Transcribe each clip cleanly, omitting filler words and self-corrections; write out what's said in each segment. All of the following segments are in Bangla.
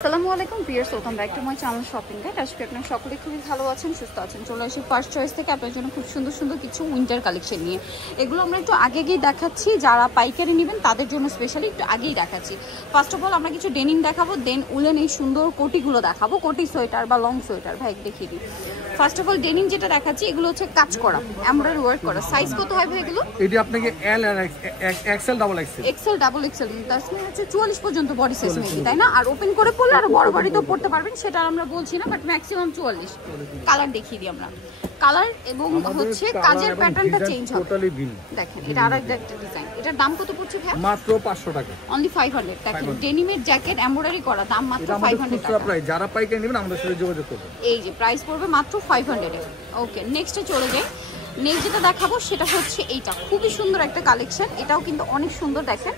আসসালামু আলাইকুম viewers, welcome back to my channel shopping guide. আজকে আপনারা সকলে খুবই ভালো আছেন, সুস্থ আছেন। চলে আসি ফার্স্ট চয়েস থেকে আপনার জন্য খুব সুন্দর সুন্দর কিছু উইন্টার কালেকশন নিয়ে। এগুলো আমরা একটু আগেই দেখাচ্ছি, যারা পাইকারি নেবেন তাদের জন্য স্পেশালি একটু আগেই দেখাচ্ছি। ফার্স্ট অফ অল আমরা কিছু ডেনিম দেখাবো, দেন উলেন এই সুন্দর কোটিগুলো দেখাবো, কোটি সোয়েটার বা লং সোয়েটার। ভাই দেখিয়ে দিই। ফার্স্ট অফ অল ডেনিম যেটা দেখাচ্ছি, এগুলো হচ্ছে কাজ করা, এমব্রয়ডারি ওয়ার্ক করা। সাইজ কত হয় ভাই এগুলো? এটি আপনাকে এল আর XL double XL, XL double XL, তার মানে হচ্ছে 44 পর্যন্ত বডি সাইজ মেবি, তাই না? আর ওপেন করে পড়লে আর বড় বডিতেও পড়তে পারবেন, সেটা আমরা বলছি না, বাট ম্যাক্সিমাম 44। কালার দেখিয়ে দিই আমরা। কালার এবং হচ্ছে কাজের প্যাটার্নটা চেঞ্জ হবে টোটালি ভিন্ন। দেখেন এটা আরেকটা ডিজাইন। এটার দাম কত পড়ছে ভাই? মাত্র 500 টাকা, অনলি 500। দেখেন ডেনিমের জ্যাকেট এমব্রয়ডারি করা, দাম মাত্র 500 টাকা। প্রাইস যারা পাইকারি নেবেন আমাদের সাথে যোগাযোগ করবেন। এই যে প্রাইস পড়বে মাত্র 500 এ। ওকে, নেক্সটে চলে যাই। নেক্সট যেটা দেখাবো সেটা হচ্ছে এইটা, খুবই সুন্দর একটা কালেকশন। এটাও কিন্তু অনেক সুন্দর, দেখেন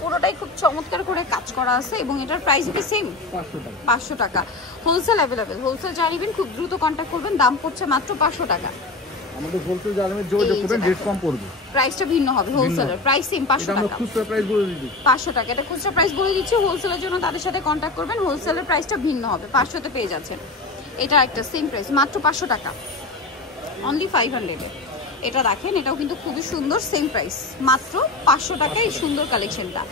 পুরোটাই খুব চমৎকার করে কাজ করা আছে এবং এটার প্রাইস হবে সেম 500 টাকা। হোলসেল অ্যাভেলেবেল, হোলসেল জানিবেন খুব দ্রুত কন্ট্যাক্ট করবেন। দাম পড়ছে মাত্র 500 টাকা। আমাদের হোলসেল জানিবেন যোগাযোগ করবেন, রেট কম পড়বে, প্রাইসটা ভিন্ন হবে। হোলসেলের প্রাইস সেম 500 টাকা। আমরা খুচরা প্রাইস বলে দিচ্ছি 500 টাকা, এটা খুচরা প্রাইস বলে দিচ্ছি। হোলসেলের জন্য তাদের সাথে কন্ট্যাক্ট করবেন, হোলসেলের প্রাইসটা ভিন্ন হবে। 500 তে পেয়ে যাচ্ছেন। এটা একটা সেম প্রাইস, মাত্র 500 টাকা, অনলি 500 এ। এটা দেখেন, এটাও কিন্তু খুবই সুন্দর, সেম প্রাইস মাত্র 500 টাকায় এই সুন্দর কালেকশনটা।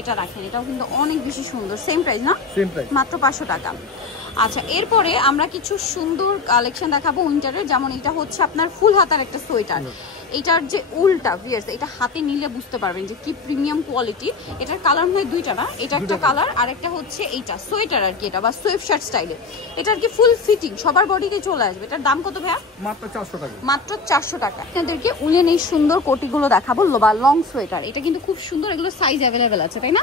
এটা দেখেন, এটাও কিন্তু অনেক বেশি সুন্দর, সেম প্রাইস না? সেম প্রাইস, মাত্র 500 টাকা। আচ্ছা, এরপরে আমরা কিছু সুন্দর কালেকশন দেখাবো উইন্টারের। যেমন এটা হচ্ছে আপনার ফুল হাতার একটা সোয়েটার। এটার যে উলটা ভিউয়ার্স, এটা হাতে নিলে বুঝতে পারবেন যে কি প্রিমিয়াম কোয়ালিটি। এটার কালার হয় দুইটা না, এটা একটা কালার আর একটা হচ্ছে এইটা সোয়েটার আর কি, এটা বা সোয়েফ শার্ট স্টাইলে। এটা আর কি ফুল ফিটিং, সবার বডিতে চলে আসবে। এটার দাম কত ভাইয়া? মাত্র 400 টাকা, মাত্র 400 টাকা। আপনাদেরকে উলেন এই সুন্দর কোটিগুলো দেখাবো বা লং সোয়েটার। এটা কিন্তু খুব সুন্দর, এগুলো সাইজ অ্যাভেলেবেল আছে, তাই না?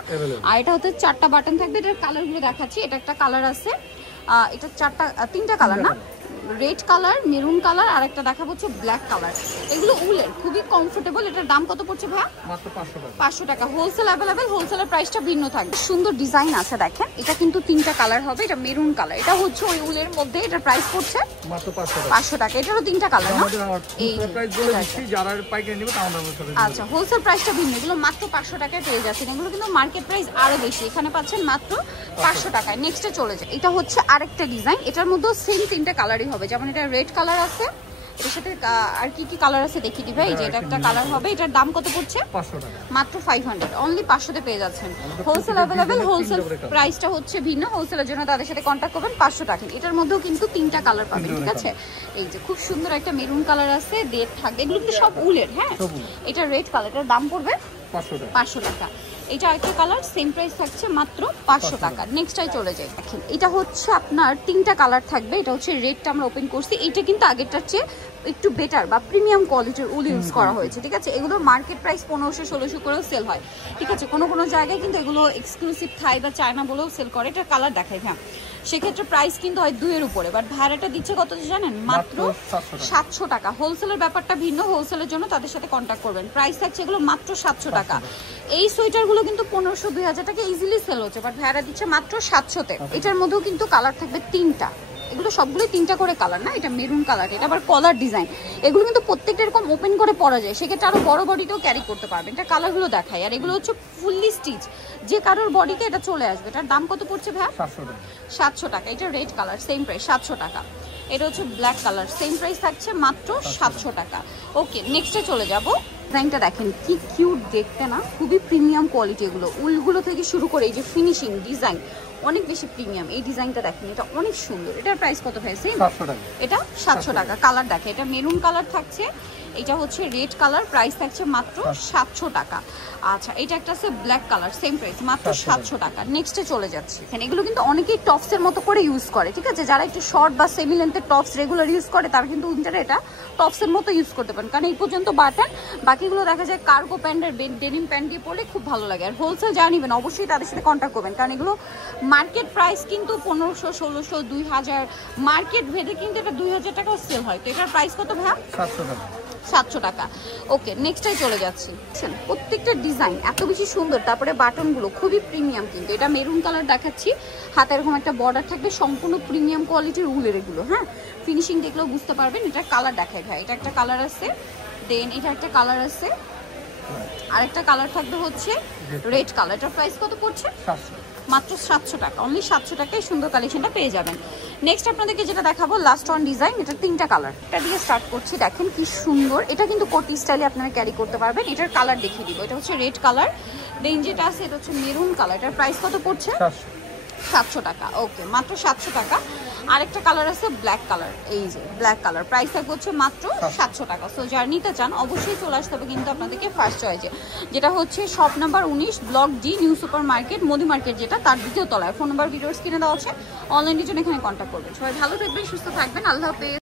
আর এটা হচ্ছে 4টা বাটন থাকবে। এটার কালারগুলো দেখাচ্ছি। এটা একটা কালার আছে, এটা 3টা কালার না, রেড কালার, মেরুন কালার, আর একটা দেখা হচ্ছে ব্ল্যাক কালার। এগুলো উলের, খুবই কমফোর্টেবল। এটার দাম কত পড়ছে ভাইয়া? মাত্র 500 টাকা। 500 টাকা। হোলসেল অ্যাভেলেবেল, হোলসেলের প্রাইসটা ভিন্ন থাকবে। সুন্দর ডিজাইন আছে দেখেন। এটা কিন্তু 3টা কালার হবে। এটা মেরুন কালার, এটা হচ্ছে ওই উলের মধ্যে। এটার প্রাইস পড়ছে মাত্র 500 টাকা। 500 টাকা। এটারও 3টা কালার না? এই প্রাইস বলে দিচ্ছি, যারা পাইকারি নেবে তাদের সাথে। আচ্ছা, হোলসেল প্রাইসটা ভিন্ন। এগুলো মাত্র 500 টাকায় পেয়ে যাচ্ছেন। এগুলো কিন্তু মার্কেট প্রাইস আরো বেশি, এখানে পাচ্ছেন মাত্র 500 টাকায়। নেক্সটে চলে যায়। এটা হচ্ছে আরেকটা ডিজাইন। এটার মধ্যে সেম 3টা কালারই হবে। যেমন এটা রেড কালার আছে, এর সাথে আর কি কি কালার আছে দেখিয়ে দিই ভাই। এই যে এটা একটা কালার হবে। এটার দাম কত পড়ছে? 500 টাকা, মাত্র 500, অনলি 500 তে পেয়ে যাচ্ছেন। হোলসেল অ্যাভেলেবেল, হোলসেল প্রাইসটা হচ্ছে ভিন্ন। হোলসেলের জন্য তাদের সাথে কন্ট্যাক্ট করবেন, 500 টাকা। এটার মধ্যেও কিন্তু 3টা কালার পাবেন, ঠিক আছে? এই যে খুব সুন্দর একটা মেরুন কালার আছে, রেড থাকবে। এগুলো কিন্তু সব উলের, হ্যাঁ। এটা রেড কালার, এটার দাম পড়বে 500 টাকা। এটা একটা কালার, সেম প্রাইস থাকছে মাত্র 500 টাকা। নেক্সটটাই চলে যাই। দেখেন এটা হচ্ছে আপনার 3টা কালার থাকবে। এটা হচ্ছে রেডটা আমরা ওপেন করছি। এইটা কিন্তু আগেরটার চেয়ে একটু বেটার বা প্রিমিয়াম কোয়ালিটির উল ইউজ করা হয়েছে, ঠিক আছে? এগুলো মার্কেট প্রাইস 1500-1600 করেও সেল হয়, ঠিক আছে? কোনো কোনো জায়গায় কিন্তু এগুলো এক্সক্লুসিভ থাই বা চায়না বলেও সেল করে। এটা কালার দেখাই, হ্যাঁ। সেক্ষেত্রে প্রাইস কিন্তু হয় 2 এর উপরে, বাট ভাড়াটা দিচ্ছে কত জানেন? মাত্র 700 টাকা। হোলসেলের ব্যাপারটা ভিন্ন, হোলসেলের জন্য তাদের সাথে কন্ট্যাক্ট করবেন। প্রাইস থাকছে এগুলো মাত্র 700 টাকা। এই সোয়েটারগুলো কিন্তু 1500-2000 টাকা ইজিলি সেল হচ্ছে, বাট ভাড়া দিচ্ছে মাত্র 700-তে। এটার মধ্যেও কিন্তু কালার থাকবে 3টা। এগুলো সবগুলোই 3টা করে কালার না? এটা মেরুন কালার, এটা আবার কলার ডিজাইন। এগুলো কিন্তু প্রত্যেকটা এরকম ওপেন করে পরা যায়, সেক্ষেত্রে আরো বড় বডিতেও ক্যারি করতে পারবেন। এটা কালারগুলো দেখায়। আর এগুলো হচ্ছে ফুললি স্টিচ, যে কারোর বডিতে এটা চলে আসবে। এটার দাম কত পড়ছে ভাই? 700 টাকা। এটা রেড কালার, সেম প্রাইস 700 টাকা। এটা হচ্ছে ব্ল্যাক কালার, সেম প্রাইস থাকছে মাত্র 700 টাকা। ওকে, নেক্সটে চলে যাব। ডিজাইনটা দেখেন কি কিউট দেখতে না? খুবই প্রিমিয়াম কোয়ালিটি। এগুলো উলগুলো থেকে শুরু করে এই যে ফিনিশিং ডিজাইন অনেক বেশি প্রিমিয়াম। এই ডিজাইনটা দেখেন, এটা অনেক সুন্দর। এটার প্রাইস কত ভাই? সেম 700 টাকা। এটা 700 টাকা। কালার দেখে, এটা মেরুন কালার থাকছে, এটা হচ্ছে রেড কালার, প্রাইস থাকছে মাত্র 700 টাকা। আচ্ছা, এটা একটা আছে ব্ল্যাক কালার, সেম প্রাইস মাত্র 700 টাকা। নেক্সটে চলে যাচ্ছি। এখানে এগুলো কিন্তু অনেকেই টপসের মতো করে ইউজ করে, ঠিক আছে? যারা একটু শর্ট বা সেমি লেন্থের টপস রেগুলার ইউজ করে তারা কিন্তু উইন্টারে এটা টপসের মতো ইউজ করতে পারেন, কারণ এই পর্যন্ত বাটন। বাকিগুলো দেখা যায় কার্গো প্যান্টের ডেনিম প্যান্ট দিয়ে পরলে খুব ভালো লাগে। আর হোলসেল যা নেবেন অবশ্যই তাদের সাথে কন্ট্যাক্ট করবেন, কারণ এগুলো মার্কেট প্রাইস কিন্তু 1500-1600-2000, মার্কেট ভেদে কিন্তু এটা 2000 টাকাও সেল হয়। তো এটার প্রাইস কত ভাইয়া? 700 টাকা। 700 টাকা। ওকে, নেক্সটটাই চলে যাচ্ছি। প্রত্যেকটা ডিজাইন এত বেশি সুন্দর, তারপরে বাটনগুলো খুবই প্রিমিয়াম। কিন্তু এটা মেরুন কালার দেখাচ্ছি, হাতে এরকম একটা বর্ডার থাকবে, সম্পূর্ণ প্রিমিয়াম কোয়ালিটির উলের এগুলো, হ্যাঁ। ফিনিশিং দেখলেও বুঝতে পারবেন। এটা কালার দেখাই ভাই। এটা একটা কালার আছে, দেন এটা একটা কালার আছে, আরেকটা কালার থাকবে হচ্ছে রেড কালার। এটার প্রাইস কত পড়ছে? মাত্র 700 টাকা, অনলি 700 টাকায় সুন্দর কালেকশনটা পেয়ে যাবেন। নেক্সট আপনাদেরকে যেটা দেখাবো লাস্ট ওয়ান ডিজাইন, এটা 3টা কালার। এটা দিয়ে স্টার্ট করছি, দেখেন কি সুন্দর, এটা কিন্তু কোটি স্টাইলে আপনারা ক্যারি করতে পারবেন। এটার কালার দেখিয়ে দিব, এটা হচ্ছে রেড কালার, দেন যেটা আছে এটা হচ্ছে মেরুন কালার। এটার প্রাইস কত পড়ছে? 700 টাকা। ওকে, মাত্র 700 টাকা। আরেকটা কালার আছে ব্ল্যাক কালার, এই যে ব্ল্যাক কালার, প্রাইস থাকবে হচ্ছে মাত্র 700 টাকা। সো যারা নিতে চান অবশ্যই চলে আসতে হবে কিন্তু আপনাদেরকে ফার্স্ট চয়েসে, যেটা হচ্ছে shop number 19 block D new super market Modi market, যেটা তার দ্বিতীয় তলায়। ফোন নাম্বার ভিডিওর স্ক্রিনে দেওয়া আছে, অনলাইনের জন্য এখানে কন্ট্যাক্ট করবেন। সবাই ভালো থাকবেন, সুস্থ থাকবেন, আল্লাহ হাফেজ।